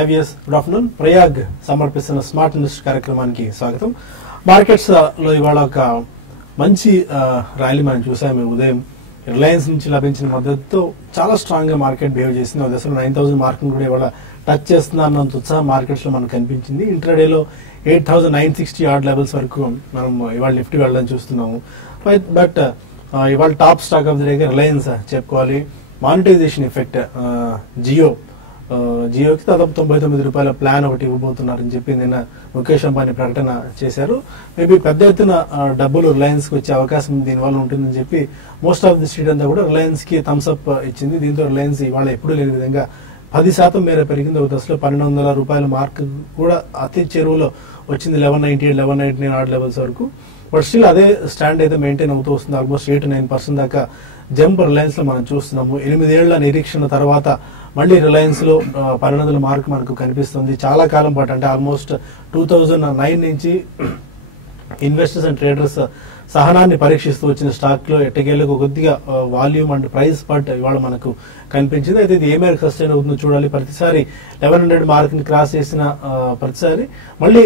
IVS good afternoon. Prayag సమర్పిస్తున్న smart invest కార్యక్రమానికి స్వాగతం. మార్కెట్స్ లో ఇవాళ ఒక మంచి ర్యాలీ మనం చూసాము. ఉదయం రిలయన్స్ నుంచి లభించిన మద్దతుతో చాలా స్ట్రాంగ్ గా మార్కెట్ బిహేవ్ చేసింది. అసలు 9000 మార్కును కూడా ఇవాళ టచ్ చేస్తున్నా అన్నంత ఉత్సాహం మార్కెట్స్ లో మనకు కనిపించింది. ఇంట్రాడేలో 8960 ఆర్డ్ లెవెల్స్ వరకు మనం ఇవాళ నిఫ్టీ వెళ్ళడం చూస్తున్నాము. బట్ ఇవాళ top stock of the day Reliance చెప్పుకోవాలి. మానిటైజేషన్ ఎఫెక్ట్ జియోకి దాదాపు 99 రూపాయల ప్లాన్ ఒకటి ఇవ్వబోతున్నారని చెప్పి నిన్న ముఖేష్ అంబానీ ప్రకటన చేశారు. మేబీ పెద్ద ఎత్తున డబ్బులు రిలయన్స్ కి వచ్చే అవకాశం దీనివల్ల ఉంటుందని చెప్పి మోస్ట్ ఆఫ్ ది స్ట్రీట్ అంతా కూడా రిలయన్స్ కి థమ్స్ అప్ ఇచ్చింది. దీంతో రిలయన్స్ ఇవాళ ఎప్పుడూ లేని విధంగా 10% మేర పెరిగింది. ఒక దశలో 1200 రూపాయల మార్క్ కూడా అతి చెరువులో వచ్చింది. 1198, 1199 ఆర్డ్ లెవెల్స్ వరకు. బట్ స్టిల్ అదే స్టాండ్ అయితే మెయింటైన్ అవుతూ వస్తుంది. ఆల్మోస్ట్ 8 to 9% దాకా జంప్ రిలయన్స్ లో మనం చూస్తున్నాము. 8 ఏళ్ల నిరీక్షణ తర్వాత మళ్ళీ రిలయన్స్ లో 1200 మార్క్ మనకు కనిపిస్తుంది. చాలా కాలం పాటు అంటే ఆల్మోస్ట్ 2009 నుంచి ఇన్వెస్టర్స్ అండ్ ట్రేడర్స్ సహనాన్ని పరీక్షిస్తూ వచ్చిన స్టాక్ లో ఎట్టకేలకు కొద్దిగా వాల్యూమ్ అండ్ ప్రైస్ పట్ ఇవాళ మనకు కనిపించింది. అయితే ఇది ఏ మేరకు సస్టైన్ అవుతుందో చూడాలి. ప్రతిసారి 1100 మార్క్ ని క్రాస్ చేసిన ప్రతిసారి మళ్ళీ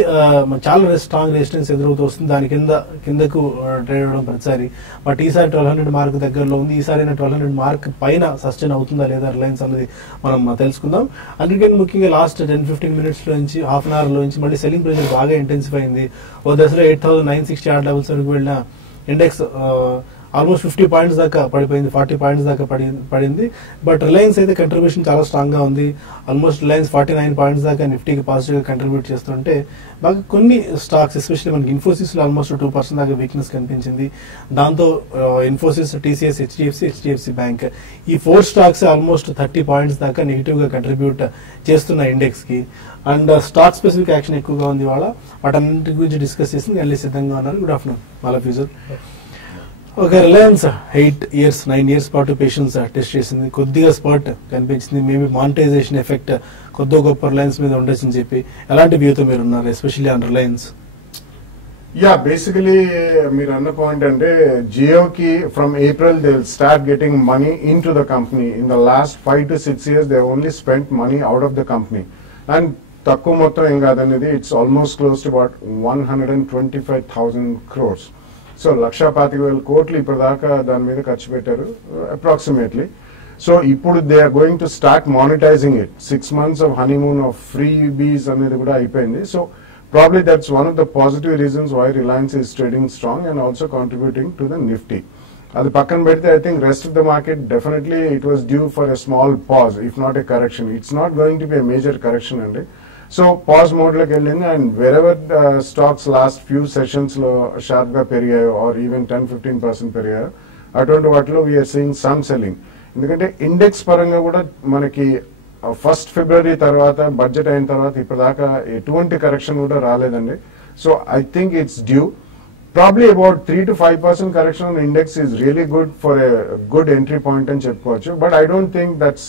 చాలా స్ట్రాంగ్ రెసిస్టెన్స్ ఎదురవుతూ వస్తుంది. దాని కిందకు ట్రేడ్ అవడం ప్రతిసారి. బట్ ఈసారి 1200 మార్క్ దగ్గరలో ఉంది. ఈసారి 1200 మార్క్ పైన సస్టైన్ అవుతుందా లేదా రిలయన్స్ అనేది మనం తెలుసుకుందాం. అందుకని ముఖ్యంగా లాస్ట్ 10-15 మినిట్స్ లో నుంచి హాఫ్ అన్ అవర్ లో నుంచి మళ్ళీ సెల్లింగ్ ప్రెషర్ బాగా ఇంటెన్సిఫై అయింది. ఓ దశలో 8960 ఆర్డ్ లెవెల్స్ వరకు వెళ్ళిన ఇండెక్స్ ఆల్మోస్ట్ 50 పాయింట్స్ దాకా పడిపోయింది. 40 పాయింట్స్ దాకా పడింది. బట్ రిలయన్స్ అయితే కంట్రిబ్యూషన్ చాలా స్ట్రాంగ్ గా ఉంది. ఆల్మోస్ట్ రిలయన్స్ 49 పాయింట్స్ దాకా నిఫ్టీకి పాజిటివ్ గా కంట్రిబ్యూట్ చేస్తుంటే బాగా కొన్ని స్టాక్స్ ఎస్పెషల్లీ మనకి ఇన్ఫోసిస్ లో ఆల్మోస్ట్ 2% దాకా వీక్నెస్ కనిపించింది. దాంతో ఇన్ఫోసిస్, TCS, HDFC బ్యాంక్ ఈ 4 స్టాక్స్ ఆల్మోస్ట్ 30 పాయింట్స్ దాకా నెగిటివ్ గా కంట్రిబ్యూట్ చేస్తున్న ఇండెక్స్ కి. అండ్ స్టాక్ స్పెసిఫిక్ యాక్షన్ ఎక్కువగా ఉంది ఇవాళ. వాటన్నిటి గురించి డిస్కస్ చేసింది అన్ని సిద్ధంగా ఉన్నారు. గుడ్ ఆఫ్టర్నూన్ వాళ్ళ ఫ్యూచర్. ఒక రిలయన్స్ 9 ఇయర్స్ పాటు పేషెన్స్ టెస్ట్ చేసింది. కొద్దిగా స్పర్ట్ కనిపించింది. మేబీ మానిటైజేషన్ ఎఫెక్ట్ కొద్దిగా గొప్ప రిలయన్స్ మీద ఉండొచ్చు అని చెప్పి ఎలాంటి వ్యూతో మీరు ఉన్నారు especially on Reliance? Yeah, basically మీరు అన్న పాయింట్ అంటే జియోకి from April they will start getting money into the company. In the last 5 to 6 years they only spent money out of the company. And తక్కువ మొత్తం ఏం కాదనేది it's almost close to about 125,000 crores. So 1,25,000 కోట్లు ఇప్పటిదాకా దాని మీద ఖర్చు పెట్టారు అప్రాక్సిమేట్లీ. సో ఇప్పుడు they are going to start monetising it. 6 months of honeymoon of freebies అనేది కూడా అయిపోయింది. So probably that's one of the positive reasons why Reliance is trading strong and also contributing to the Nifty. అది పక్కన పెడితే I think rest of the market definitely it was due for a small pause if not a correction. It's not going to be a major correction అండి. So pause mode లోకి వెళ్ళింది. And wherever stocks last few sessions లో sharp గా పెరిగాయో are even 10-15% పెరిగాయో అటువంటి వాటిలో we are seeing some selling. ఎందుకంటే ఇండెక్స్ పరంగా కూడా మనకి 1st February తర్వాత బడ్జెట్ అయిన తర్వాత ఇప్పటిదాకా ఎటువంటి కరెక్షన్ కూడా రాలేదండి. So I think it's due. Probably about 3 to 5% correction on index is really good for a good entry point అని చెప్పుకోవచ్చు. But I don't think that's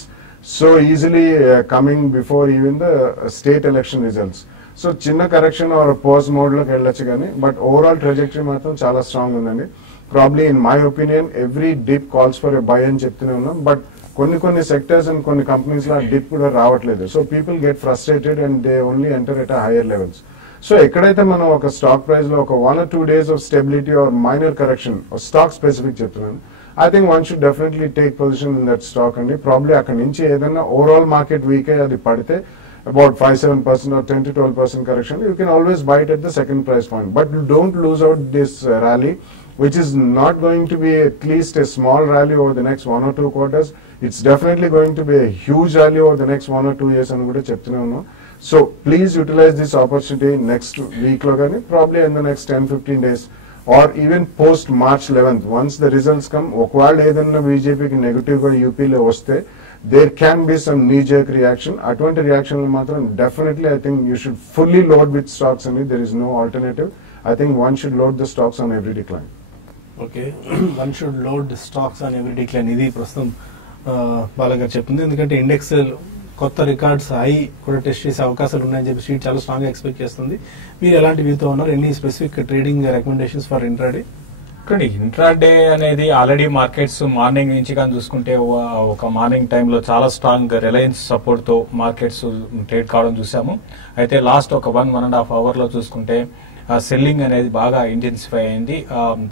so easily coming before even the state election results. So చిన్న correction are pause mode లోకి వెళ్ళొచ్చు కానీ but overall trajectory మాత్రం చాలా strong ఉందండి. Probably in my opinion every dip calls for a by అని చెప్తూనే ఉన్నాం. బట్ కొన్ని సెక్టర్స్ అండ్ కొన్ని కంపెనీస్ లో డిప్ కూడా రావట్లేదు. So people get frustrated and they only enter at higher levels. So ఎక్కడైతే మనం ఒక స్టాక్ ప్రైస్ లో ఒక 1 or 2 days of stability or minor correction stock specific చెప్తున్నాను, I think one should definitely take position in that stock and probably అక్కడ నుంచి ఏదైనా overall market week అది పడితే about 5-7% or 10-12% correction, you can always buy it at the second price point. But don't lose out this rally, which is not going to be at least a small rally over the next 1 or 2 quarters. It's definitely going to be a huge rally over the next 1 or 2 years అని కూడా చెప్తూనే ఉన్నాం. So please utilize this opportunity next week లో కానీ probably in the next 10-15 days. or even post March 11th, once the results come, ఒకవేళ ఏదన్నా బీజేపీకి negative గా యూపీలో వస్తే there can be some knee jerk reaction. అటువంటి రియాక్షన్ మాత్రం definitely I think you should fully load with stocks and there is no alternative. I think one should load the stocks on every decline. Okay, one should load the stocks on every decline. ఇది ప్రస్తుతం బాలగారు చెప్తుంది. ఎందుకంటే index కొత్త records high కూడా test చేసే అవకాశాలు ఉన్నాయని చెప్పి స్ట్రీట్ చాలా స్ట్రాంగ్ గా ఎక్స్పెక్ట్ చేస్తుంది. మీరు ఎలాంటి వ్యూతో ఉన్నారు? Any specific trading recommendations for intraday? ఇక్కడ ఇంట్రాడే అనేది ఆల్రెడీ మార్కెట్స్ మార్నింగ్ నుంచి కానీ చూసుకుంటే ఒక మార్నింగ్ టైంలో చాలా స్ట్రాంగ్ రిలయన్స్ సపోర్ట్ తో మార్కెట్స్ ట్రేడ్ కావడం చూసాము. అయితే లాస్ట్ ఒక 1.5 అవర్ లో చూసుకుంటే సెల్లింగ్ అనేది బాగా ఇంటెన్సిఫై అయింది.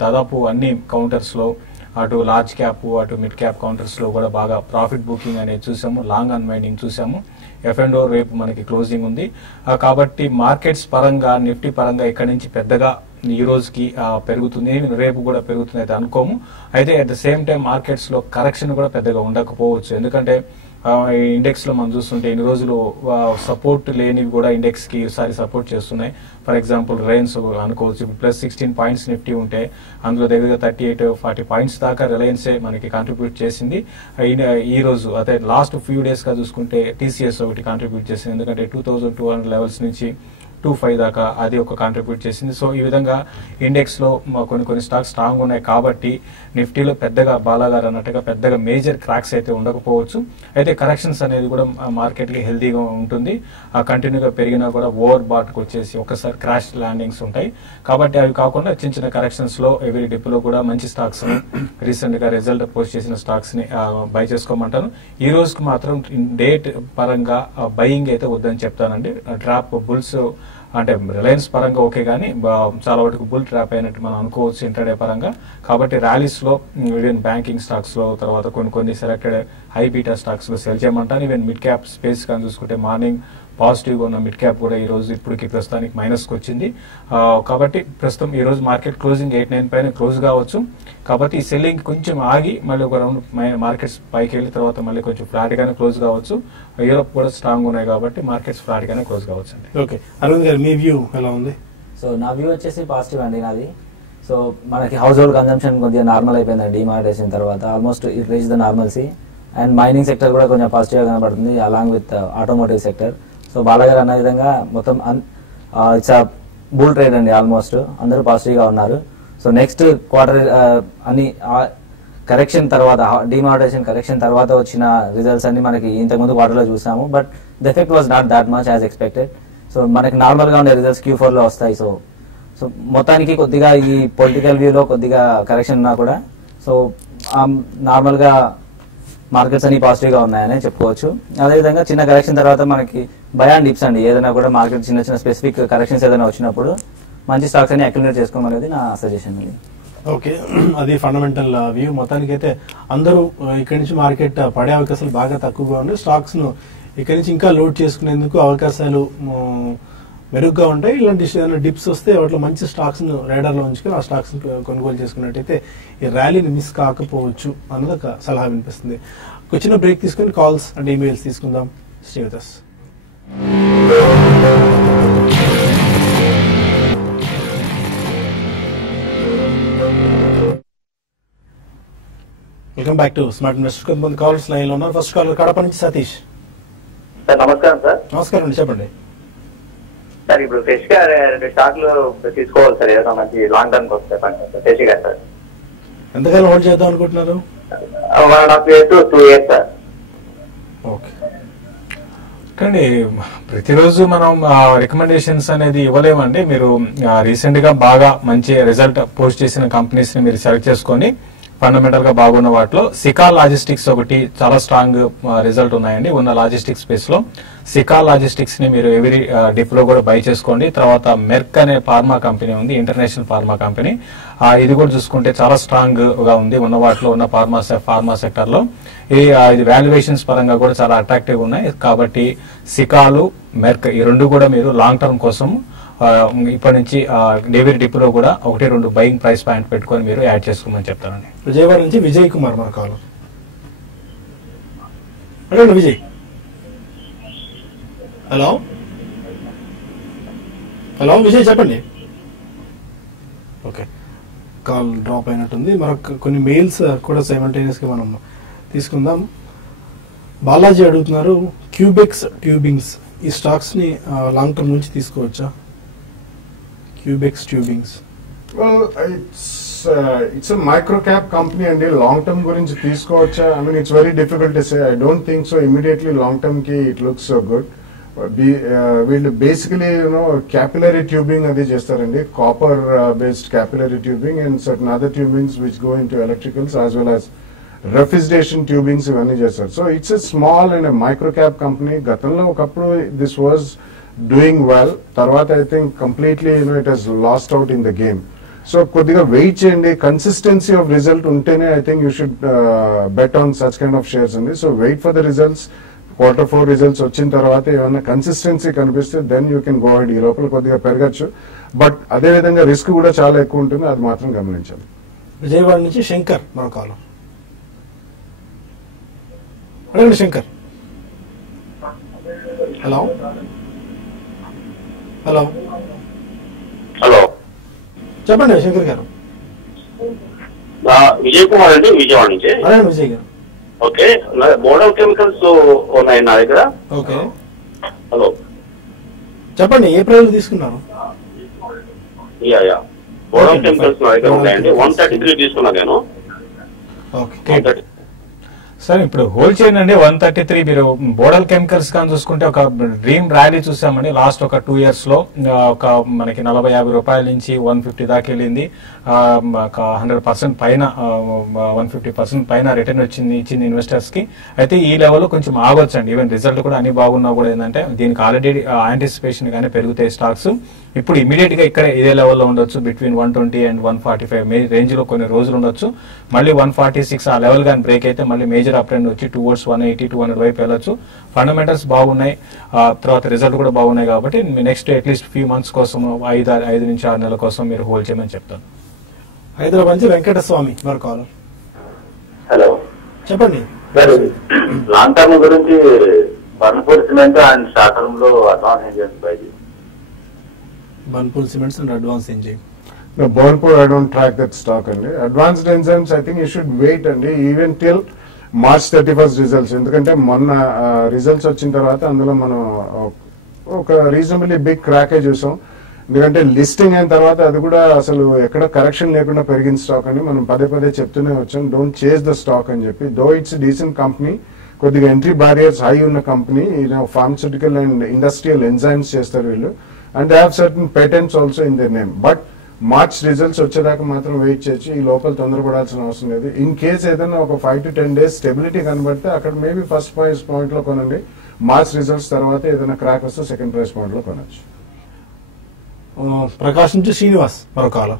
దాదాపు అన్ని కౌంటర్స్ లో అటు లార్జ్ క్యాప్ అటు మిడ్ క్యాప్ కౌంటర్స్ లో కూడా బాగా ప్రాఫిట్ బుకింగ్ అనేది చూసాము, లాంగ్ అన్వైండింగ్ చూసాము. F&O రేపు మనకి క్లోజింగ్ ఉంది కాబట్టి మార్కెట్స్ పరంగా నిఫ్టీ పరంగా ఇక్కడ నుంచి పెద్దగా ఈ రోజుకి పెరుగుతుంది, రేపు కూడా పెరుగుతుంది అయితే అనుకోము. అయితే at the same time markets లో కరెక్షన్ కూడా పెద్దగా ఉండకపోవచ్చు. ఎందుకంటే ఇండెక్స్ లో మనం చూస్తుంటే ఇన్ని రోజులు సపోర్ట్ లేనివి కూడా ఇండెక్స్ కి ఈసారి సపోర్ట్ చేస్తున్నాయి. ఫర్ ఎగ్జాంపుల్ రిలయన్స్ అనుకోవచ్చు, +16 పాయింట్స్ నిఫ్టీ ఉంటే అందులో దగ్గర 38-40 పాయింట్స్ దాకా రిలయన్సే మనకి కాంట్రిబ్యూట్ చేసింది. ఈ రోజు అదే లాస్ట్ ఫ్యూ డేస్ గా చూసుకుంటే టీసీఎస్ ఒకటి కాంట్రిబ్యూట్ చేసింది, ఎందుకంటే 2200 లెవెల్స్ నుంచి 25 దాకా అది ఒక కాంట్రిబ్యూట్ చేసింది. సో ఈ విధంగా ఇండెక్స్ లో కొన్ని స్టాక్స్ స్ట్రాంగ్ ఉన్నాయి కాబట్టి నిఫ్టీలో పెద్దగా బాలాగారు అన్నట్టుగా పెద్దగా మేజర్ క్రాక్స్ అయితే ఉండకపోవచ్చు. అయితే కరెక్షన్స్ అనేది కూడా మార్కెట్ కి హెల్దీగా ఉంటుంది. కంటిన్యూగా పెరిగినా కూడా ఓవర్ బాట్ వచ్చేసి ఒకసారి క్రాష్ ల్యాండింగ్స్ ఉంటాయి కాబట్టి అవి కాకుండా చిన్న చిన్న కరెక్షన్స్ లో ఎవరి డిప్ లో కూడా మంచి స్టాక్స్ రీసెంట్ గా రిజల్ట్ పోస్ట్ చేసిన స్టాక్స్ ని బై చేసుకోమంటాను. ఈ రోజుకి మాత్రం డేట్ పరంగా బయింగ్ అయితే వద్దని చెప్తానండి. డ్రాప్ బుల్స్ అంటే రిలయన్స్ పరంగా ఓకే కానీ చాలా వరకు బుల్ ట్రాప్ అయినట్టు మనం అనుకోవచ్చు ఇంటర్డే పరంగా. కాబట్టి ర్యాలీస్ లో ఈవెన్ బ్యాంకింగ్ స్టాక్స్ లో తర్వాత కొన్ని సెలెక్టెడ్ హై బీటా స్టాక్స్ లో సెల్ చేయమంటాను. ఈవెన్ మిడ్ క్యాప్ స్పేస్ కానీ చూసుకుంటే మార్నింగ్ పాజిటివ్ గా ఉన్న మిడ్ క్యాప్ కూడా ఈ రోజు ఇప్పటికి ప్రస్తుతానికి మైనస్ కి వచ్చింది. కాబట్టి ప్రస్తుతం ఈ రోజు మార్కెట్ క్లోజింగ్ 8-9 పైన క్లోజ్ కావచ్చు. కాబట్టి ఈ సెల్లింగ్ కొంచెం ఆగి మళ్ళీ ఒక రౌండ్ మార్కెట్స్ పైకి వెళ్ళిన తర్వాత మళ్ళీ కొంచెం ఫ్లాట్ గానే క్లోజ్ కావచ్చు. యూరోప్ కూడా స్ట్రాంగ్ ఉన్నాయి కాబట్టి మార్కెట్స్ ఫ్లాట్ గానే క్లోజ్ కావచ్చు అండి. ఓకే, అరవింద్ గారు మీ వ్యూ ఎలా ఉంది? సో నా వ్యూ వచ్చేసి పాజిటివ్ అండి నాది. సో మనకి హౌస్ హోల్డ్ కన్జంప్షన్ కొద్దిగా నార్మల్ అయిపోయింది డిమానిటైజేషన్ తర్వాత, almost it reach the normalcy. And mining sector కూడా కొంచెం పాజిటివ్ గా కనబడుతుంది along with automotive sector. So బాలగారు అన్న విధంగా మొత్తం ఇట్స్ బుల్ ట్రేడ్ అండి, ఆల్మోస్ట్ అందరూ పాజిటివ్ గా ఉన్నారు. సో నెక్స్ట్ క్వార్టర్ అన్ని కరెక్షన్ తర్వాత డిమానిటైజేషన్ కరెక్షన్ తర్వాత వచ్చిన రిజల్ట్స్ అన్ని మనకి ఇంతకుముందు క్వార్టర్లో చూసాము. But the effect was not that much as expected. So మనకి నార్మల్ గా ఉండే రిజల్ట్స్ Q4 లో వస్తాయి. సో మొత్తానికి కొద్దిగా ఈ పొలిటికల్ వ్యూలో కొద్దిగా కరెక్షన్ ఉన్నా కూడా సో నార్మల్ గా మార్కెట్స్ అన్ని పాజిటివ్ గా ఉన్నాయని చెప్పుకోవచ్చు. అదేవిధంగా చిన్న కరెక్షన్ తర్వాత మనకి బై అండ్ డిప్స్ అండి, ఏదైనా కూడా మార్కెట్ చిన్న చిన్న స్పెసిఫిక్ కరెక్షన్స్ ఏదైనా వచ్చినప్పుడు మంచి స్టాక్స్ అన్ని అక్యుమిలేట్ చేసుకోమనేది నా సజెషన్ అండి. ఓకే, అది ఫండమెంటల్ వ్యూ. మొత్తానికి అయితే అందరూ ఇక్కడి నుంచి మార్కెట్ పడే అవకాశాలు బాగా తక్కువగా ఉన్నాయి. స్టాక్స్ ను ఇక్కడి నుంచి ఇంకా లోడ్ చేసుకునేందుకు అవకాశాలు మెరుగ్గా ఉంటాయి. ఇలాంటి డిప్స్ వస్తే వాటిలో మంచి స్టాక్స్ ను రైడర్ లో ఉంచుకొని ఆ స్టాక్స్ కొనుగోలు చేసుకున్నట్టయితే ఈ ర్యాలీని మిస్ కాకపోవచ్చు అన్నది ఒక సలహా వినిపిస్తుంది. ఒక చిన్న బ్రేక్ తీసుకుని కాల్స్ అండ్ ఈమెయిల్స్ తీసుకుందాం. Stay with us. Welcome back to smart investor. కొంతమంది కాల్స్ లైన్ లో ఉన్నారు. ఫస్ట్ కాలర్ కడప నుంచి సతీష్. సార్ నమస్కారం సార్. నమస్కారం అండి, చెప్పండి సార్. ఇప్పుడు ఫ్రెష్ గా 2 స్టాక్లు తీసుకోవాలి సార్, ఏదైనా మంచి లాంగ్ టర్మ్ వస్తాయి ఫ్రెష్ గా సార్. ఎంతకాలం హోల్డ్ చేద్దాం అనుకుంటున్నారు? 1.5 years to 2 years sir. Okay, కానీ ప్రతిరోజు మనం రికమెండేషన్స్ అనేది ఇవ్వలేమండి. మీరు రీసెంట్ గా బాగా మంచి రిజల్ట్ పోస్ట్ చేసిన కంపెనీస్ ని మీరు సెలెక్ట్ చేసుకొని ఫండమెంటల్ గా బాగున్న వాటిలో సికా లాజిస్టిక్స్ ఒకటి చాలా స్ట్రాంగ్ రిజల్ట్ ఉన్నాయండి ఉన్న లాజిస్టిక్స్ స్పేస్ లో. సికా లాజిస్టిక్స్ ని మీరు ఎవరీ డిప్ లో కూడా బై చేసుకోండి. తర్వాత మెర్క్ అనే ఫార్మా కంపెనీ ఉంది, ఇంటర్నేషనల్ ఫార్మా కంపెనీ. ఇది కూడా చూసుకుంటే చాలా స్ట్రాంగ్ గా ఉంది ఉన్న వాటిలో ఉన్న ఫార్మా సెక్టర్ లో. ఇది వాల్యుయేషన్స్ పరంగా కూడా చాలా అట్రాక్టివ్ ఉన్నాయి. కాబట్టి సికాలు మెర్క్ ఈ రెండు కూడా మీరు లాంగ్ టర్మ్ కోసం ఇప్పటి నుంచి డేవిడ్ డిప్ లో కూడా 1-2 బయింగ్ ప్రైస్ పాయింట్ పెట్టుకొని మీరు యాడ్ చేసుకోమని చెప్తానండి. విజయవాడ నుంచి విజయ్ కుమార్ మన కాల్. అడగండి విజయ్. హలో హలో విజయ్ చెప్పండి. ఓకే, కాల్ డ్రాప్ అయినట్టుంది. మరొక కొన్ని మెయిల్స్ కూడా సైమల్టేనియస్ గా మనం తీసుకుందాం. బాలాజీ అడుగుతున్నారు, క్యూబెక్స్ ట్యూబింగ్స్ ఈ స్టాక్స్ ని లాంగ్ టర్మ్ నుంచి తీసుకోవచ్చా? క్యూబెక్స్ ట్యూబింగ్స్ it's a micro cap company and long term gurinchi teesukovacha. I mean, it's very difficult to say. I don't think so immediately long term ki it looks so good. వీళ్ళు basically capillary tubing అది చేస్తారండి, copper based capillary tubing and certain other tubings which go into electricals as well as refrigeration tubings ఇవన్నీ చేస్తారు. So it's a small and micro cap company. గతంలో ఒకప్పుడు this was doing well, తర్వాత I think completely it has lost out in the game. So కొద్దిగా wait చేయండి, consistency of result ఉంటేనే I think you should bet on such kind of shares అండి. So wait for the results. Q4 results వచ్చిన తర్వాత ఏమన్నా consistency కనిపిస్తే then you can go ahead. ఈ లోపల కొద్దిగా పెరగచ్చు, బట్ అదే విధంగా రిస్క్ కూడా చాలా ఎక్కువ ఉంటుంది, అది మాత్రం గమనించాలి. విజయవాడ నుంచి శంకర్ మరో కాలం. అడగండి శంకర్. హలో హలో హలో, చెప్పండి శంకర్ గారు. విజయ్ కుమార్ అండి, విజయవాడ నుంచి. అడగండి విజయ్ గారు. ఓకే, మోడల్ కెమికల్స్ ఉన్నాయి నా దగ్గర. ఓకే, హలో చెప్పండి ఏ ప్రైస్ తీసుకున్నారు? మోడల్ కెమికల్స్ నా దగ్గర ఉన్నాయండి. 133 తీసుకున్నా నేను. ఓకే, సార్ ఇప్పుడు హోల్ చైన్ అండి 133. మీరు బోడల్ కెమికల్స్ కానీ చూసుకుంటే ఒక డ్రీమ్ ర్యాలీ చూసామండి లాస్ట్ ఒక 2 years లో. ఒక మనకి 40-50 రూపాయల నుంచి 150 దాకా వెళ్ళింది. ఒక 100% పైన 150% పైన రిటర్న్ ఇచ్చింది ఇన్వెస్టర్స్ కి. అయితే ఈ లెవెల్ కొంచెం ఆగొచ్చండి. ఈవెన్ రిజల్ట్ కూడా అన్ని బాగున్నా కూడా ఏంటంటే దీనికి ఆల్రెడీ యాంటిసిపేషన్ గానే పెరుగుతాయి స్టాక్స్. ఇప్పుడు ఇమీడియట్ గా ఇక్కడ ఇదే లెవెల్లో ఉండొచ్చు, బిట్వీన్ 120 and 145 రేంజ్ లో కొన్ని రోజులు ఉండొచ్చు. మళ్ళీ 146 ఆ లెవెల్ గానీ బ్రేక్ అయితే మళ్ళీ మేజర్ అప్ ట్రెండ్ వచ్చి టువర్డ్స్ 180-200 వైపు వెళ్ళొచ్చు. ఫండమెంటల్స్ బాగున్నాయి, తర్వాత రిజల్ట్ కూడా బాగున్నాయి. కాబట్టి నెక్స్ట్ అట్లీస్ట్ ఫ్యూ మంత్స్ కోసం 5 నుంచి 6 నెలల కోసం మీరు హోల్డ్ చేయమని చెప్తాను. హైదరాబాద్ నుంచి వెంకటస్వామి మరో కాలం. హలో, చెప్పండి. లాంగ్ టర్మ్ గురించి Burnpur cement and short term లో అడ్వాన్స్ ఏజెంట్స్ బయట. Burnpur cements and advance enzyme. No, Burnpur, I don't track that stock అండి. Advanced enzymes, I think you should wait అండి even till March 31st results. ఎందుకంటే మొన్న results వచ్చిన తర్వాత అందులో మనం ఒక రీజనబుల్లీ బిగ్ క్రాకే చూసాం. ఎందుకంటే లిస్టింగ్ అయిన తర్వాత అది కూడా అసలు ఎక్కడ కరెక్షన్ లేకుండా పెరిగిన స్టాక్ అని మనం పదే చెప్తూనే వచ్చాం. డోంట్ చేజ్ ద స్టాక్ అని చెప్పి. దో ఇట్స్ డీసెంట్ కంపెనీ, కొద్దిగా ఎంట్రీ బ్యారియర్స్ హై ఉన్న company. Pharmaceutical and industrial enzymes చేస్తారు వీళ్ళు, and they have certain patents also in their name. But March results వచ్చేదాకా మాత్రం వెయిట్ చేయొచ్చు. ఈ లోపల తొందరపడాల్సిన అవసరం లేదు. ఇన్ కేస్ ఏదైనా ఒక 5 to 10 days స్టెబిలిటీ కనబడితే అక్కడ మేబీ ఫస్ట్ ప్రైస్ పాయింట్ లో కొనండి. మార్చ్ రిజల్ట్స్ తర్వాత ఏదైనా క్రాక్ వస్తే సెకండ్ ప్రైస్ పాయింట్ లో కొనొచ్చు. ప్రకాశ్ నుంచి శ్రీనివాస్ మరో కాలం.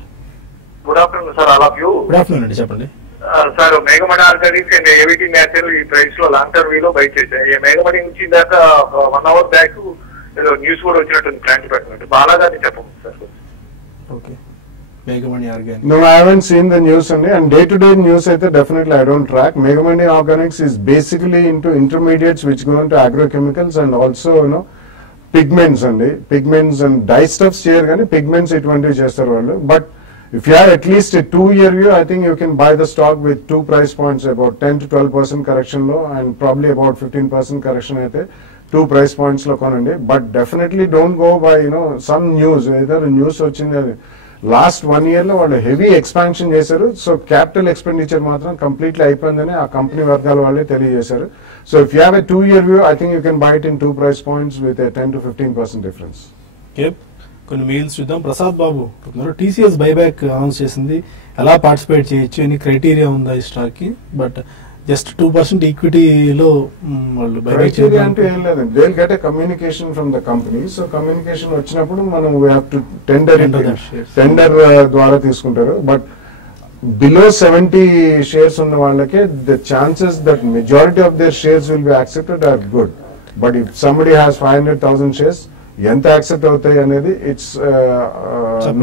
Good afternoon sir, all of you. Good afternoon అండి, చెప్పండి. సార్, మేఘమణి ఆర్గానిక్స్ అండ్ ఏవిటీ న్యాచురల్ ఈ ప్రైస్ లో లాంగ్ టర్మ్ వీలో బై చేశాయి. మేఘమణి నుంచి ఇందాక 1 hour బ్యాక్ ఏదో న్యూస్ కూడా వచ్చినట్టుంది ప్లాంట్ పెట్టినట్టు. బాలాగారిని చెప్పండి sir. Okay, Megamani Organics. No, I haven't seen the news only, and day-to-day news అయితే definitely I don't track. Megamani Organics is basically into intermediates which go into agrochemicals and also pigments pigments and dye stuffs చేయరు కానీ pigments ఇటువంటివి చేస్తారు వాళ్ళు. But if you have at least a 2-year view, I think you can buy the stock with 2 price points, about 10 to 12% correction లో and probably about 15% correction అయితే 2 price points లో కొనండి. But definitely don't go by some news, either news వచ్చింది. Last 1 year లో వాళ్ళు heavy expansion చేశారు. So capital expenditure మాత్రం completely అయిపోయిందని ఆ కంపెనీ వర్గాల వాళ్ళే తెలియజేశారు. So if you have a 2-year view, I think you can buy it in 2 price points with a 10 to 15% difference. కొన్ని మెయిల్స్ చూద్దాం. Prasad Babu TCS buyback announce చేసింది, ఎలా పార్టిసిపేట్ చేయొచ్చు, ఎన్ని క్రైటీరియా ఉందా ఈ స్టాక్ కి? బట్ జస్ట్ 2% ఈక్విటీలో వాళ్ళు క్రైటీరియా అంటే ఏం లేదండి. They will get a communication from the company. So communication వచ్చినప్పుడు మనం వీ హావ్ టు టెండర్ ద్వారా తీసుకుంటారు. బట్ బిలో 70 షేర్స్ ఉన్న వాళ్ళకే the chances that majority of their shares will be accepted are good. But if somebody has 500,000 shares, ఎంత accept అవుతాయి అనేది it's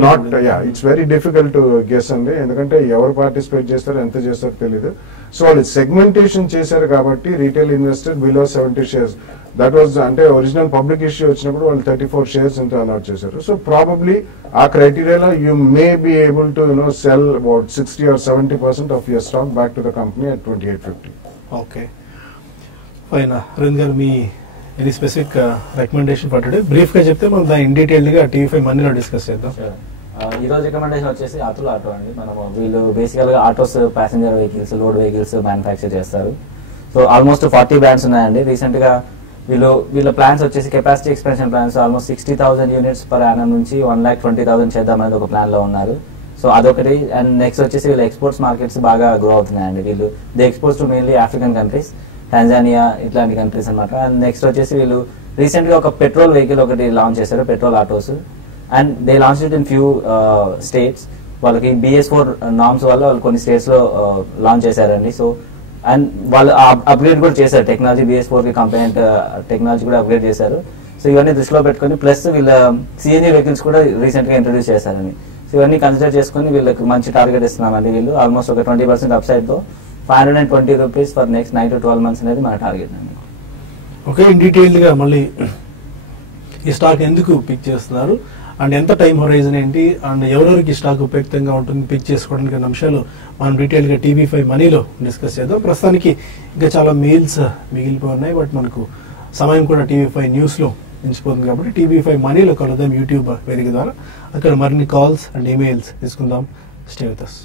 not it's very difficult to guess అండి. ఎందుకంటే ఎవరు పార్టిసిపేట్ చేస్తారో ఎంత చేస్తారో తెలీదు. సో వాళ్ళు సెగ్మెంటేషన్ చేశారు కాబట్టి retail investor below 70 shares, that was అంటే ఒరిజినల్ పబ్లిక్ ఇష్యూ వచ్చినప్పుడు వాళ్ళు 34 షేర్స్ ఎంతో అలాట్ చేశారు. సో ప్రాబబ్లీ ఆ క్రైటీరియాలో you may be able to sell about 60 or 70% of your stock back to the company at 2850. Okay fine. Arvind garu, మీ any specific recommendation for today brief గా చెప్తే మనం దాని ఇన్ డీటెయిల్ గా టీవీ5 మనీలో డిస్కస్ చేద్దాం. ఈ రోజు రికమెండేషన్ వచ్చేసి అతుల్ ఆటో అండి. మనం వీళ్ళు బేసికల్ గా autos, passenger vehicles, load vehicles manufacture చేస్తారు. సో ఆల్మోస్ట్ 40 బ్రాండ్స్ ఉన్నాయండి. రీసెంట్ గా వీళ్ళ ప్లాన్స్ వచ్చేసి capacity expansion plans almost 60,000 units per annum నుంచి 1,20,000 చేద్దామనేది ఒక ప్లాన్ లో ఉన్నారు. సో అదొకటి. అండ్ నెక్స్ట్ వచ్చేసి వీళ్ళ ఎక్స్పోర్ట్స్ మార్కెట్స్ బాగా గ్రో అవుతున్నాయండి. వీళ్ళు they exports to mainly African countries, Tanzania ఇట్లాంటి కంట్రీస్ అనమాట. అండ్ నెక్స్ట్ వచ్చేసి వీళ్ళు రీసెంట్ గా ఒక పెట్రోల్ వెహికల్ ఒకటి లాంచ్ చేశారు, petrol autos. And they launch it in few states. వాళ్ళకి BS4 నామ్స్ వల్ల వాళ్ళు కొన్ని స్టేట్స్ లో లాంచ్ చేశారండి. సో అండ్ వాళ్ళు అప్గ్రేడ్ కూడా చేశారు టెక్నాలజీ, BS4 కి కంపెనెంట్ టెక్నాలజీ కూడా అప్గ్రేడ్ చేశారు. సో ఇవన్నీ దృష్టిలో పెట్టుకుని ప్లస్ వీళ్ళ CNG వెహికల్స్ కూడా రీసెంట్ గా ఇంట్రొడ్యూస్ చేశారండి. సో ఇవన్నీ కన్సిడర్ చేసుకుని వీళ్ళకి మంచి టార్గెట్ ఇస్తున్నామండి. వీళ్ళు ఆల్మోస్ట్ ఒక 20% అప్సైడ్ తో 520 rupees for next 9 to 12 months అనేది మన టార్గెట్ అండి. ఓకే, ఇన్ డీటెయిల్డ్ గా మళ్ళీ ఈ స్టాక్ ఎందుకు పిక్ చేస్తున్నారు అండ్ ఎంత టైం హొరైజన్ ఏంటి అండ్ ఎవరెవరికి స్టాక్ ఉపయుక్తంగా ఉంటుంది పిక్ చేసుకోవడానికి అనే అంశాలు మనం డీటెయిల్ గా TV5 మనీలో డిస్కస్ చేద్దాం. ప్రస్తుతానికి ఇంకా చాలా మెయిల్స్ మిగిలిపోయి ఉన్నాయి, బట్ మనకు సమయం కూడా TV5 న్యూస్ లో మించిపోతుంది కాబట్టి TV5 మనీలో కలుద్దాం యూట్యూబ్ వేదిక ద్వారా. అక్కడ మరిన్ని కాల్స్ అండ్ ఈమెయిల్స్ తీసుకుందాం. Stay with us.